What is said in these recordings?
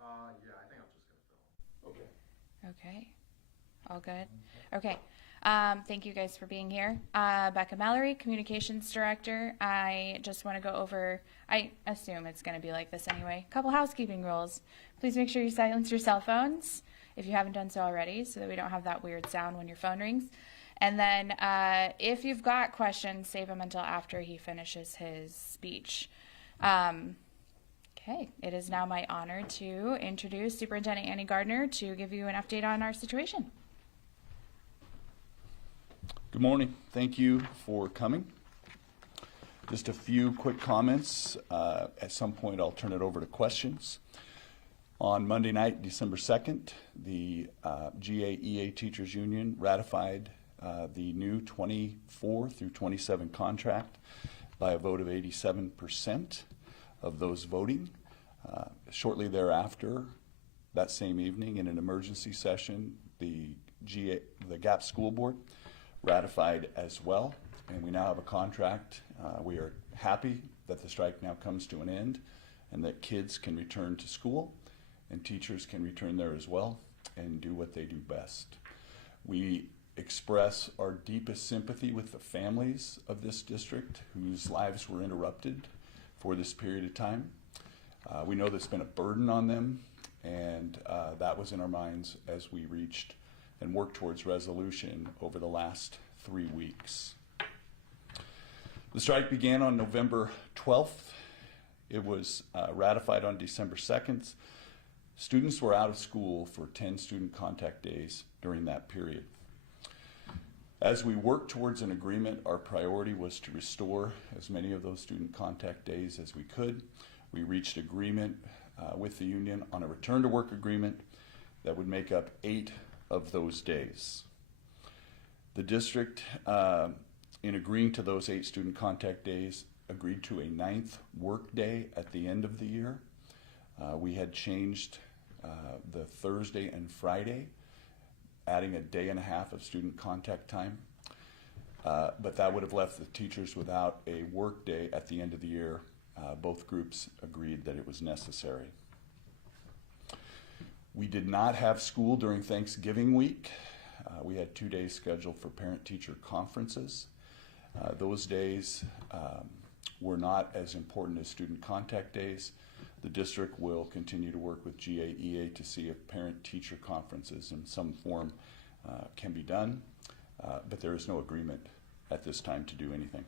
Yeah, I think I'm just gonna film. Okay. Okay. All good? Okay. Thank you guys for being here. Becca Mallory, Communications Director. I just want to go over, I assume it's going to be like this anyway, a couple housekeeping rules. Please make sure you silence your cell phones if you haven't done so already so that we don't have that weird sound when your phone rings. And then if you've got questions, save them until after he finishes his speech. Okay, it is now my honor to introduce Superintendent Annie Gardner to give you an update on our situation. Good morning. Thank you for coming. Just a few quick comments. At some point, I'll turn it over to questions. On Monday night, December 2nd, the GAEA Teachers Union ratified the new 24 through 27 contract by a vote of 87% of those voting. Shortly thereafter, that same evening, in an emergency session, the GAP School Board ratified as well, and we now have a contract. We are happy that the strike now comes to an end and that kids can return to school and teachers can return there as well and do what they do best. We express our deepest sympathy with the families of this district whose lives were interrupted for this period of time. We know that's been a burden on them, and that was in our minds as we reached and worked towards resolution over the last 3 weeks. The strike began on November 12th. It was ratified on December 2nd. Students were out of school for 10 student contact days during that period. As we worked towards an agreement, our priority was to restore as many of those student contact days as we could. We reached agreement with the union on a return to work agreement that would make up 8 of those days. The district, in agreeing to those 8 student contact days, agreed to a 9th work day at the end of the year. We had changed the Thursday and Friday, adding a day and a half of student contact time. But that would have left the teachers without a work day at the end of the year. Both groups agreed that it was necessary. We did not have school during Thanksgiving week. We had 2 days scheduled for parent-teacher conferences. Those days were not as important as student contact days. The district will continue to work with GAEA to see if parent-teacher conferences in some form can be done, but there is no agreement at this time to do anything.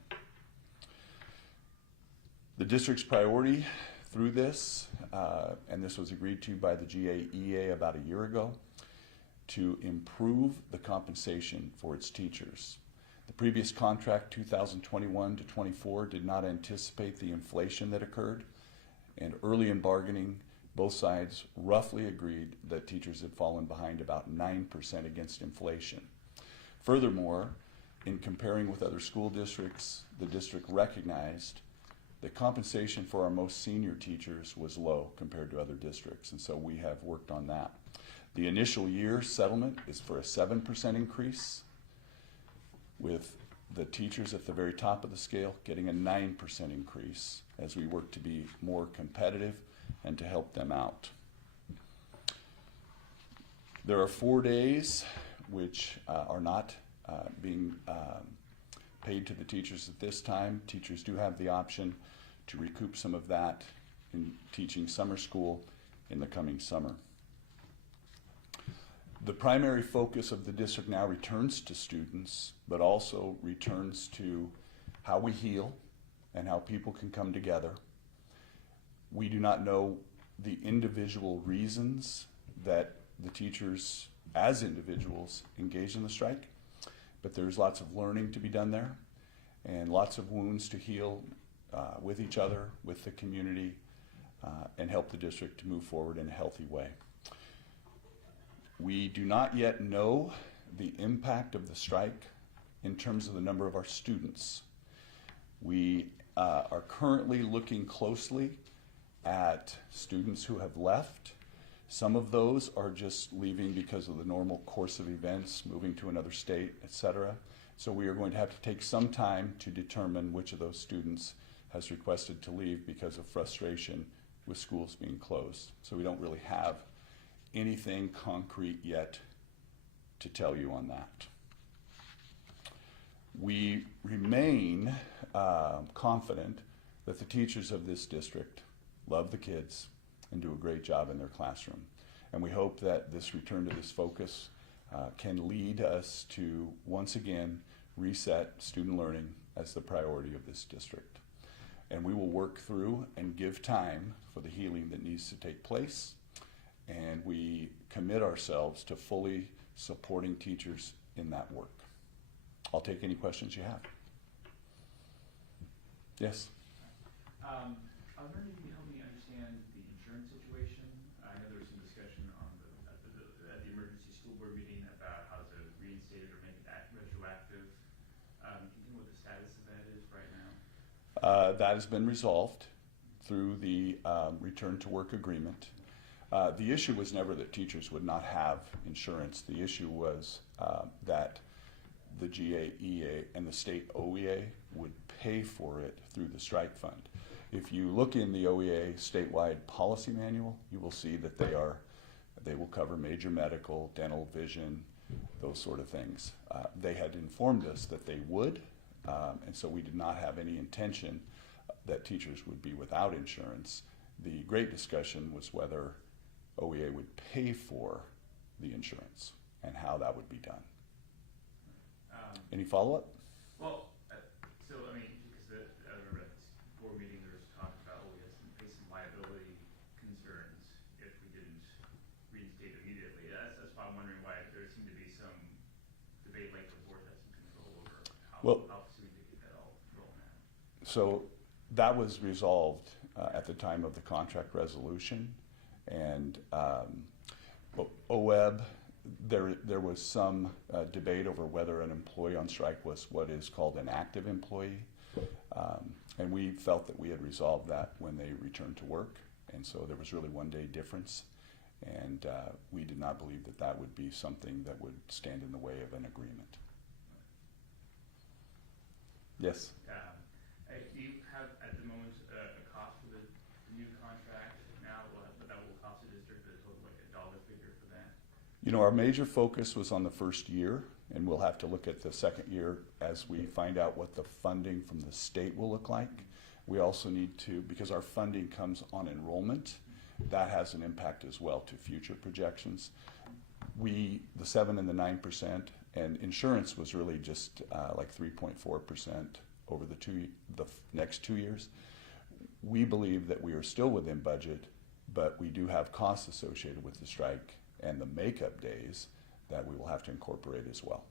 The district's priority through this, and this was agreed to by the GAEA about a year ago, to improve the compensation for its teachers. The previous contract, 2021 to 24, did not anticipate the inflation that occurred, and early in bargaining, both sides roughly agreed that teachers had fallen behind about 9% against inflation. Furthermore, in comparing with other school districts, the district recognized the compensation for our most senior teachers was low compared to other districts, and so we have worked on that. The initial year settlement is for a 7% increase, with the teachers at the very top of the scale getting a 9% increase as we work to be more competitive and to help them out. There are 4 days which are not being paid to the teachers at this time. Teachers do have the option to recoup some of that in teaching summer school in the coming summer. The primary focus of the district now returns to students, but also returns to how we heal and how people can come together. We do not know the individual reasons that the teachers as individuals engage in the strike, but there's lots of learning to be done there and lots of wounds to heal with each other, with the community, and help the district to move forward in a healthy way. We do not yet know the impact of the strike in terms of the number of our students. We are currently looking closely at students who have left. Some of those are just leaving because of the normal course of events, moving to another state, etc. So we are going to have to take some time to determine which of those students has requested to leave because of frustration with schools being closed. So we don't really have anything concrete yet to tell you on that. We remain confident that the teachers of this district love the kids and do a great job in their classroom. And we hope that this return to this focus can lead us to once again reset student learning as the priority of this district. And we will work through and give time for the healing that needs to take place. And we commit ourselves to fully supporting teachers in that work. I'll take any questions you have. Yes? I was wondering if you could help me understand the insurance situation. I know there was some discussion on at the emergency school board meeting about how to reinstate it or make it retroactive. Can you tell me what the status of that is right now? That has been resolved through the return to work agreement. The issue was never that teachers would not have insurance. The issue was that the GAEA and the state OEA would pay for it through the strike fund. If you look in the OEA statewide policy manual, you will see that they will cover major medical, dental, vision, those sort of things. They had informed us that they would, and so we did not have any intention that teachers would be without insurance. The great discussion was whether OEA would pay for the insurance and how that would be done. Any follow-up? Well, so I mean, because I remember at this board meeting there was talk about we had some face some liability concerns if we didn't reinstate immediately. That's why I'm wondering why there seemed to be some debate like the board has some control over how soon to get that all rolling out. So that was resolved at the time of the contract resolution, and OEB, there was some debate over whether an employee on strike was what is called an active employee, and we felt that we had resolved that when they returned to work, and so there was really 1 day difference, and we did not believe that that would be something that would stand in the way of an agreement. Yes? Do you have at the moment a cost for the new contract now? What that will cost the district, a total like a dollar figure for that? You know, our major focus was on the first year, and we'll have to look at the second year as we find out what the funding from the state will look like. We also need to, because our funding comes on enrollment, that has an impact as well to future projections. The 7 and the 9%, and insurance was really just like 3.4% over the next 2 years. We believe that we are still within budget, but we do have costs associated with the strike and the makeup days that we will have to incorporate as well.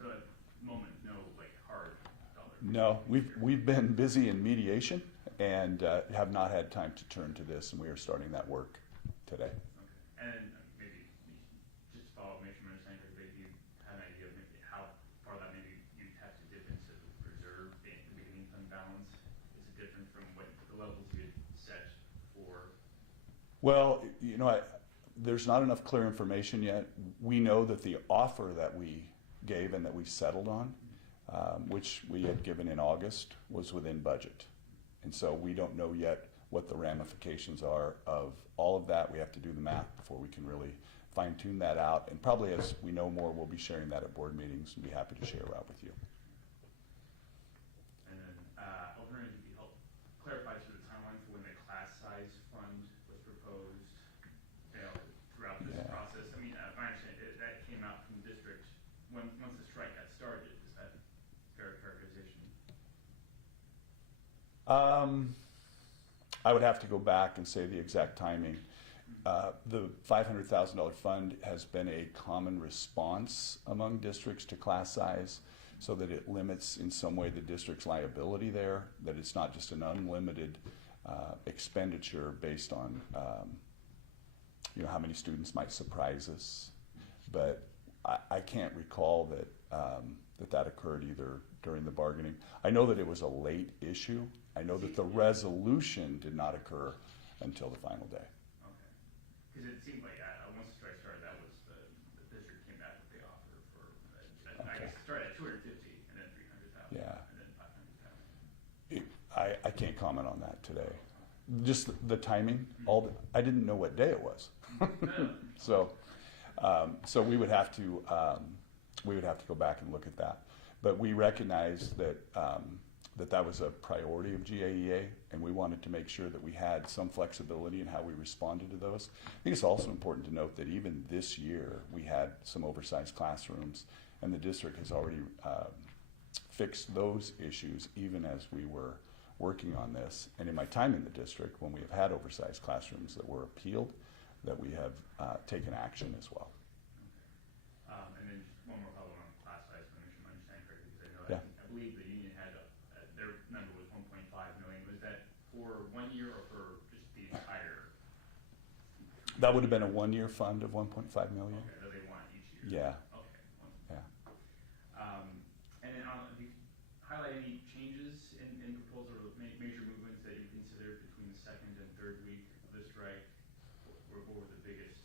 Okay. So at the moment, no like hard dollar. No, we've been busy in mediation and have not had time to turn to this, and we are starting that work today. Okay. And maybe just to follow up, make sure I'm understanding correctly, if you have an idea of maybe how far that maybe you have to dip into the reserve, the beginning fund balance, is it different from what the levels you had set for? Well, you know, there's not enough clear information yet. We know that the offer that we gave and that we settled on, which we had given in August, was within budget. And so we don't know yet what the ramifications are of all of that. We have to do the math before we can really fine tune that out. And probably as we know more, we'll be sharing that at board meetings and be happy to share that with you. And then I was wondering if you could help clarify sort of the timeline for when the class size fund was proposed, you know, throughout this process. I mean, my understanding that came out from the district once the strike got started. Is that fair characterization? I would have to go back and say the exact timing. The $500,000 fund has been a common response among districts to class size, so that it limits in some way the district's liability there, that it's not just an unlimited expenditure based on you know, how many students might surprise us. But I can't recall that that occurred either during the bargaining. I know that it was a late issue. I know that the resolution did not occur until the final day. Okay. Because it seemed like once the strike started, that was the district came back with the offer for, I guess it started at 250 and then 300,000 Yeah. and then 500,000. I can't comment on that today. Just the timing, I didn't know what day it was. So we would have to go back and look at that. But we recognize that that was a priority of GAEA, and we wanted to make sure that we had some flexibility in how we responded to those. I think it's also important to note that even this year we had some oversized classrooms, and the district has already fixed those issues even as we were working on this. And in my time in the district, when we have had oversized classrooms that were appealed, that we have taken action as well. And then just one more follow on class size, to make sure I understand correctly, because I know Yeah. I believe the union had their number was 1.5 million. Was that for 1 year or for just the entire? That would have been a one-year fund of 1.5 million. Okay, that they want each year. Yeah, Okay. yeah. And then have you highlight any changes in proposal or major movements that you considered between the second and third week of the strike? What were the biggest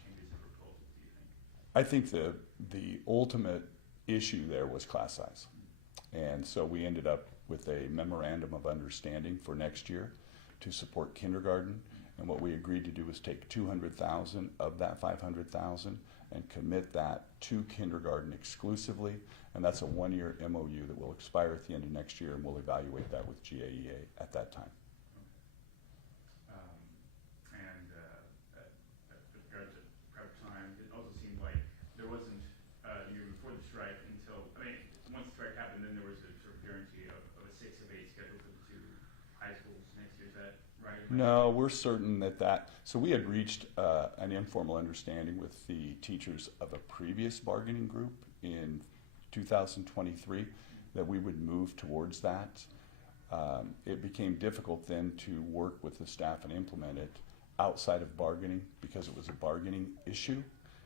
changes in proposal, do you think? I think the ultimate issue there was class size. And so we ended up with a memorandum of understanding for next year to support kindergarten. And what we agreed to do was take 200,000 of that 500,000 and commit that to kindergarten exclusively. And that's a one-year MOU that will expire at the end of next year, and we'll evaluate that with GAEA at that time. With regard to prep time, it also seemed like there wasn't the year before the strike until, once the strike happened, then there was a sort of guarantee of a 6 of 8 schedule for the 2 high schools next year. Is that right? No, we're certain so we had reached an informal understanding with the teachers of a previous bargaining group in 2023 that we would move towards that. It became difficult then to work with the staff and implement it outside of bargaining because it was a bargaining issue,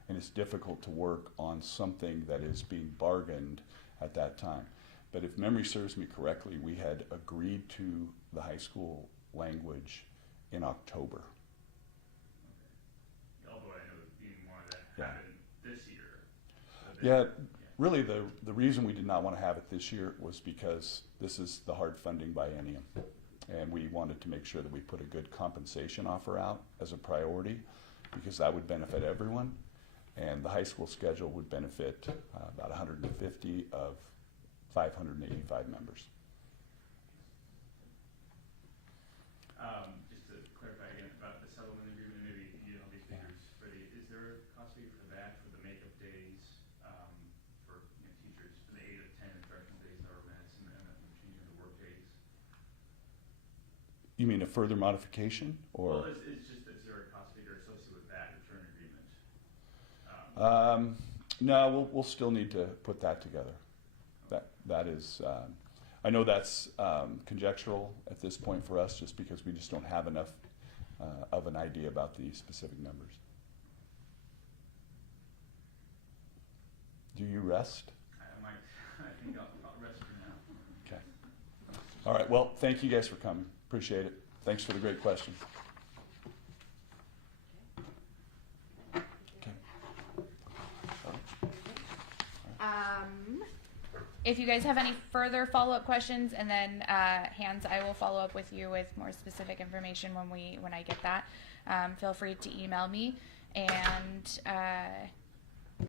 and it's difficult to work on something that is being bargained at that time. But if memory serves me correctly, we had agreed to the high school language in October. Although I know that you didn't want that to happen this year. Really the reason we did not want to have it this year was because this is the hard funding biennium. And we wanted to make sure that we put a good compensation offer out as a priority, because that would benefit everyone. And the high school schedule would benefit about 150 of 585 members. Just to clarify again about the settlement agreement, maybe you have these figures ready. Is there a cost fee for that, for the makeup days, for teachers, for the 8 of 10 instructional days that are met, and changing the work days? You mean a further modification, or? Well, it's just, is there a cost figure associated with that return agreement? No, we'll still need to put that together. That is, I know that's conjectural at this point for us, just because we just don't have enough of an idea about the specific numbers. Do you rest? I think I'll rest for now. Okay. All right. Well, thank you guys for coming. Appreciate it. Thanks for the great questions. If you guys have any further follow-up questions, and then Hans, I will follow up with you with more specific information when I get that. Feel free to email me, and